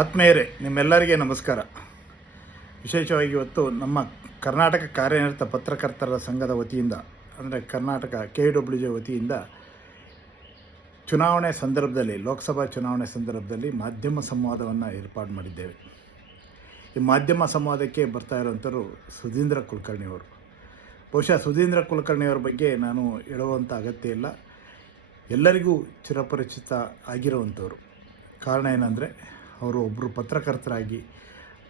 ಆತ್ಮೇಯರೇ, ನಿಮ್ಮೆಲ್ಲರಿಗೆ ನಮಸ್ಕಾರ. ವಿಶೇಷವಾಗಿ ಇವತ್ತು ನಮ್ಮ ಕರ್ನಾಟಕ ಕಾರ್ಯನಿರತ ಪತ್ರಕರ್ತರ ಸಂಘದ ವತಿಯಿಂದ, ಅಂದರೆ ಕರ್ನಾಟಕ ಕೆ ಡಬ್ಲ್ಯೂ ಜೆ ವತಿಯಿಂದ ಚುನಾವಣೆ ಸಂದರ್ಭದಲ್ಲಿ, ಲೋಕಸಭಾ ಚುನಾವಣೆ ಸಂದರ್ಭದಲ್ಲಿ ಮಾಧ್ಯಮ ಸಂವಾದವನ್ನು ಏರ್ಪಾಡು ಮಾಡಿದ್ದೇವೆ. ಈ ಮಾಧ್ಯಮ ಸಂವಾದಕ್ಕೆ ಬರ್ತಾ ಇರುವಂಥವ್ರು ಸುಧೀಂದ್ರ ಕುಲಕರ್ಣಿಯವರು. ಬಹುಶಃ ಸುಧೀಂದ್ರ ಕುಲಕರ್ಣಿಯವರ ಬಗ್ಗೆ ನಾನು ಹೇಳುವಂಥ ಅಗತ್ಯ ಇಲ್ಲ. ಎಲ್ಲರಿಗೂ ಚಿರಪರಿಚಿತ ಆಗಿರುವಂಥವ್ರು. ಕಾರಣ ಏನಂದರೆ ಅವರು ಒಬ್ಬರು ಪತ್ರಕರ್ತರಾಗಿ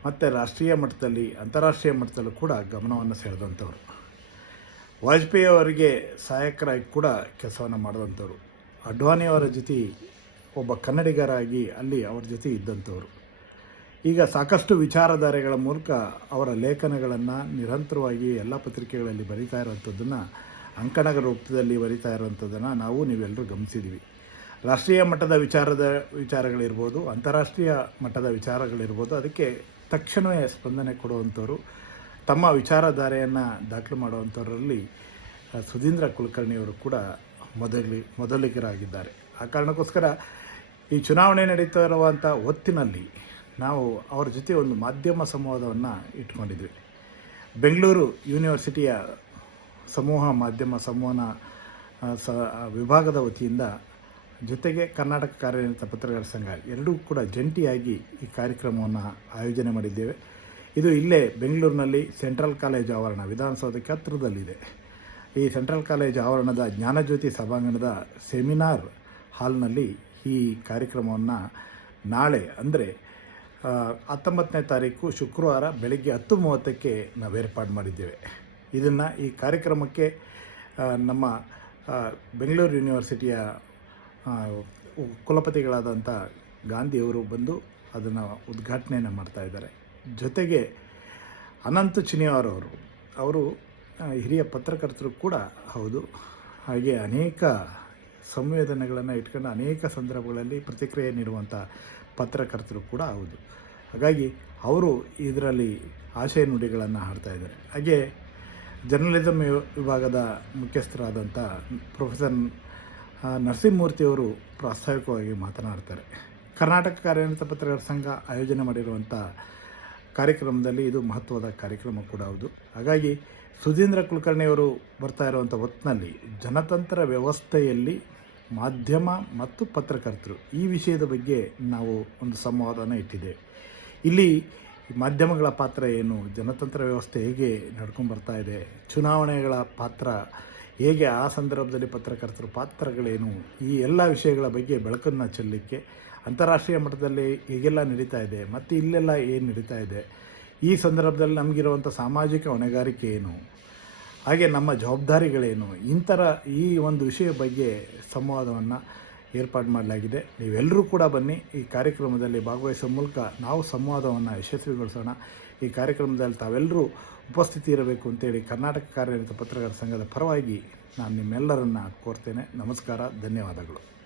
ಮತ್ತು ರಾಷ್ಟ್ರೀಯ ಮಟ್ಟದಲ್ಲಿ, ಅಂತಾರಾಷ್ಟ್ರೀಯ ಮಟ್ಟದಲ್ಲೂ ಕೂಡ ಗಮನವನ್ನು ಸೆಳೆದಂಥವ್ರು. ವಾಜಪೇಯಿ ಅವರಿಗೆ ಸಹಾಯಕರಾಗಿ ಕೂಡ ಕೆಲಸವನ್ನು ಮಾಡಿದಂಥವ್ರು. ಅಡ್ವಾಣಿಯವರ ಜೊತೆ ಒಬ್ಬ ಕನ್ನಡಿಗರಾಗಿ ಅಲ್ಲಿ ಅವ್ರ ಜೊತೆ ಇದ್ದಂಥವ್ರು. ಈಗ ಸಾಕಷ್ಟು ವಿಚಾರಧಾರೆಗಳ ಮೂಲಕ ಅವರ ಲೇಖನಗಳನ್ನು ನಿರಂತರವಾಗಿ ಎಲ್ಲ ಪತ್ರಿಕೆಗಳಲ್ಲಿ ಬರಿತಾ ಇರುವಂಥದ್ದನ್ನು ಅಂಕಣಗಳ ರೂಪದಲ್ಲಿ ಬರೀತಾ ಇರುವಂಥದ್ದನ್ನು ನಾವು ನೀವೆಲ್ಲರೂ ಗಮನಿಸಿದ್ದೀವಿ. ರಾಷ್ಟ್ರೀಯ ಮಟ್ಟದ ವಿಚಾರದ ವಿಚಾರಗಳಿರ್ಬೋದು, ಅಂತಾರಾಷ್ಟ್ರೀಯ ಮಟ್ಟದ ವಿಚಾರಗಳಿರ್ಬೋದು, ಅದಕ್ಕೆ ತಕ್ಷಣವೇ ಸ್ಪಂದನೆ ಕೊಡುವಂಥವ್ರು, ತಮ್ಮ ವಿಚಾರಧಾರೆಯನ್ನು ದಾಖಲು ಮಾಡುವಂಥವರಲ್ಲಿ ಸುಧೀಂದ್ರ ಕುಲಕರ್ಣಿಯವರು ಕೂಡ ಮೊದಲಿ, ಮೊದಲಿಗರಾಗಿದ್ದಾರೆ. ಆ ಕಾರಣಕ್ಕೋಸ್ಕರ ಈ ಚುನಾವಣೆ ನಡೀತಾ ಇರುವಂಥ ಹೊತ್ತಿನಲ್ಲಿ ನಾವು ಅವರ ಜೊತೆ ಒಂದು ಮಾಧ್ಯಮ ಸಂವಾದವನ್ನು ಇಟ್ಕೊಂಡಿದ್ವಿ. ಬೆಂಗಳೂರು ಯೂನಿವರ್ಸಿಟಿಯ ಸಮೂಹ ಮಾಧ್ಯಮ ಸಂವಹನ ಸ, ವಿಭಾಗದ ವತಿಯಿಂದ ಜೊತೆಗೆ ಕರ್ನಾಟಕ ಕಾರ್ಯನಿರತ ಪತ್ರಕರ್ತರ ಸಂಘ ಎರಡೂ ಕೂಡ ಜಂಟಿಯಾಗಿ ಈ ಕಾರ್ಯಕ್ರಮವನ್ನು ಆಯೋಜನೆ ಮಾಡಿದ್ದೇವೆ. ಇದು ಇಲ್ಲೇ ಬೆಂಗಳೂರಿನಲ್ಲಿ ಸೆಂಟ್ರಲ್ ಕಾಲೇಜ್ ಆವರಣ ವಿಧಾನಸೌಧಕ್ಕೆ ಹತ್ರದಲ್ಲಿದೆ ಈ ಸೆಂಟ್ರಲ್ ಕಾಲೇಜ್ ಆವರಣದ ಜ್ಞಾನಜ್ಯೋತಿ ಸಭಾಂಗಣದ ಸೆಮಿನಾರ್ ಹಾಲ್ನಲ್ಲಿ ಈ ಕಾರ್ಯಕ್ರಮವನ್ನು ನಾಳೆ ಅಂದರೆ ಹತ್ತೊಂಬತ್ತನೇ ತಾರೀಕು ಶುಕ್ರವಾರ ಬೆಳಗ್ಗೆ ಹತ್ತು ಮೂವತ್ತಕ್ಕೆ ನಾವು ಏರ್ಪಾಡು ಮಾಡಿದ್ದೇವೆ. ಇದನ್ನು ಈ ಕಾರ್ಯಕ್ರಮಕ್ಕೆ ನಮ್ಮ ಬೆಂಗಳೂರು ಯೂನಿವರ್ಸಿಟಿಯ ಕುಲಪತಿಗಳಾದಂಥ ಗಾಂಧಿಯವರು ಬಂದು ಅದನ್ನು ಉದ್ಘಾಟನೆಯನ್ನು ಮಾಡ್ತಾ ಇದ್ದಾರೆ. ಜೊತೆಗೆ ಅನಂತ ಚಿನಿಯವರ್ ಅವರು ಹಿರಿಯ ಪತ್ರಕರ್ತರು ಕೂಡ ಹೌದು. ಹಾಗೆ ಅನೇಕ ಸಂವೇದನೆಗಳನ್ನು ಇಟ್ಕೊಂಡು ಅನೇಕ ಸಂದರ್ಭಗಳಲ್ಲಿ ಪ್ರತಿಕ್ರಿಯೆ ನೀಡುವಂಥ ಪತ್ರಕರ್ತರು ಕೂಡ ಹೌದು. ಹಾಗಾಗಿ ಅವರು ಇದರಲ್ಲಿ ಆಶಯ ನುಡಿಗಳನ್ನು ಹಾಡ್ತಾ ಇದ್ದಾರೆ. ಹಾಗೆ ಜರ್ನಲಿಸಮ್ ವಿಭಾಗದ ಮುಖ್ಯಸ್ಥರಾದಂಥ ಪ್ರೊಫೆಸರ್ ನರಸಿಂಹಮೂರ್ತಿಯವರು ಪ್ರಾಸ್ತಾವಿಕವಾಗಿ ಮಾತನಾಡ್ತಾರೆ. ಕರ್ನಾಟಕ ಕಾರ್ಯನಿರತ ಪತ್ರಕರ್ತರ ಸಂಘ ಆಯೋಜನೆ ಮಾಡಿರುವಂಥ ಕಾರ್ಯಕ್ರಮದಲ್ಲಿ ಇದು ಮಹತ್ವದ ಕಾರ್ಯಕ್ರಮ ಕೂಡ ಹೌದು. ಹಾಗಾಗಿ ಸುಧೀಂದ್ರ ಕುಲಕರ್ಣಿಯವರು ಬರ್ತಾ ಇರುವಂಥ ಹೊತ್ತಿನಲ್ಲಿ ಜನತಂತ್ರ ವ್ಯವಸ್ಥೆಯಲ್ಲಿ ಮಾಧ್ಯಮ ಮತ್ತು ಪತ್ರಕರ್ತರು ಈ ವಿಷಯದ ಬಗ್ಗೆ ನಾವು ಒಂದು ಸಂವಾದನ ಇಟ್ಟಿದೆ. ಇಲ್ಲಿ ಮಾಧ್ಯಮಗಳ ಪಾತ್ರ ಏನು, ಜನತಂತ್ರ ವ್ಯವಸ್ಥೆ ಹೇಗೆ ನಡ್ಕೊಂಡು ಬರ್ತಾ ಇದೆ, ಚುನಾವಣೆಗಳ ಪಾತ್ರ ಹೇಗೆ ಆ ಸಂದರ್ಭದಲ್ಲಿ ಪತ್ರಕರ್ತರ ಪಾತ್ರಗಳೇನು? ಈ ಎಲ್ಲ ವಿಷಯಗಳ ಬಗ್ಗೆ ಬೆಳಕನ್ನು ಚೆಲ್ಲಲಿಕ್ಕೆ ಅಂತಾರಾಷ್ಟ್ರೀಯ ಮಟ್ಟದಲ್ಲಿ ಹೇಗೆಲ್ಲ ನಡೀತಾ ಇದೆ, ಮತ್ತು ಇಲ್ಲೆಲ್ಲ ಏನು ನಡೀತಾ ಇದೆ? ಈ ಸಂದರ್ಭದಲ್ಲಿ ನಮಗಿರುವಂಥ ಸಾಮಾಜಿಕ ಹೊಣೆಗಾರಿಕೆ ಏನು? ಹಾಗೆ ನಮ್ಮ ಜವಾಬ್ದಾರಿಗಳೇನು? ಇಂಥರ ಈ ಒಂದು ವಿಷಯ ಬಗ್ಗೆ ಸಂವಾದವನ್ನು ಏರ್ಪಾಡು ಮಾಡಲಾಗಿದೆ. ನೀವೆಲ್ಲರೂ ಕೂಡ ಬನ್ನಿ. ಈ ಕಾರ್ಯಕ್ರಮದಲ್ಲಿ ಭಾಗವಹಿಸುವ ಮೂಲಕ ನಾವು ಸಂವಾದವನ್ನು ಯಶಸ್ವಿಗೊಳಿಸೋಣ. ಈ ಕಾರ್ಯಕ್ರಮದಲ್ಲಿ ತಾವೆಲ್ಲರೂ ಉಪಸ್ಥಿತಿ ಇರಬೇಕು ಅಂತೇಳಿ ಕರ್ನಾಟಕ ಕಾರ್ಯನಿರತ ಪತ್ರಕರ್ತರ ಸಂಘದ ಪರವಾಗಿ ನಾನು ನಿಮ್ಮೆಲ್ಲರನ್ನು ಕೋರ್ತೇನೆ. ನಮಸ್ಕಾರ. ಧನ್ಯವಾದಗಳು.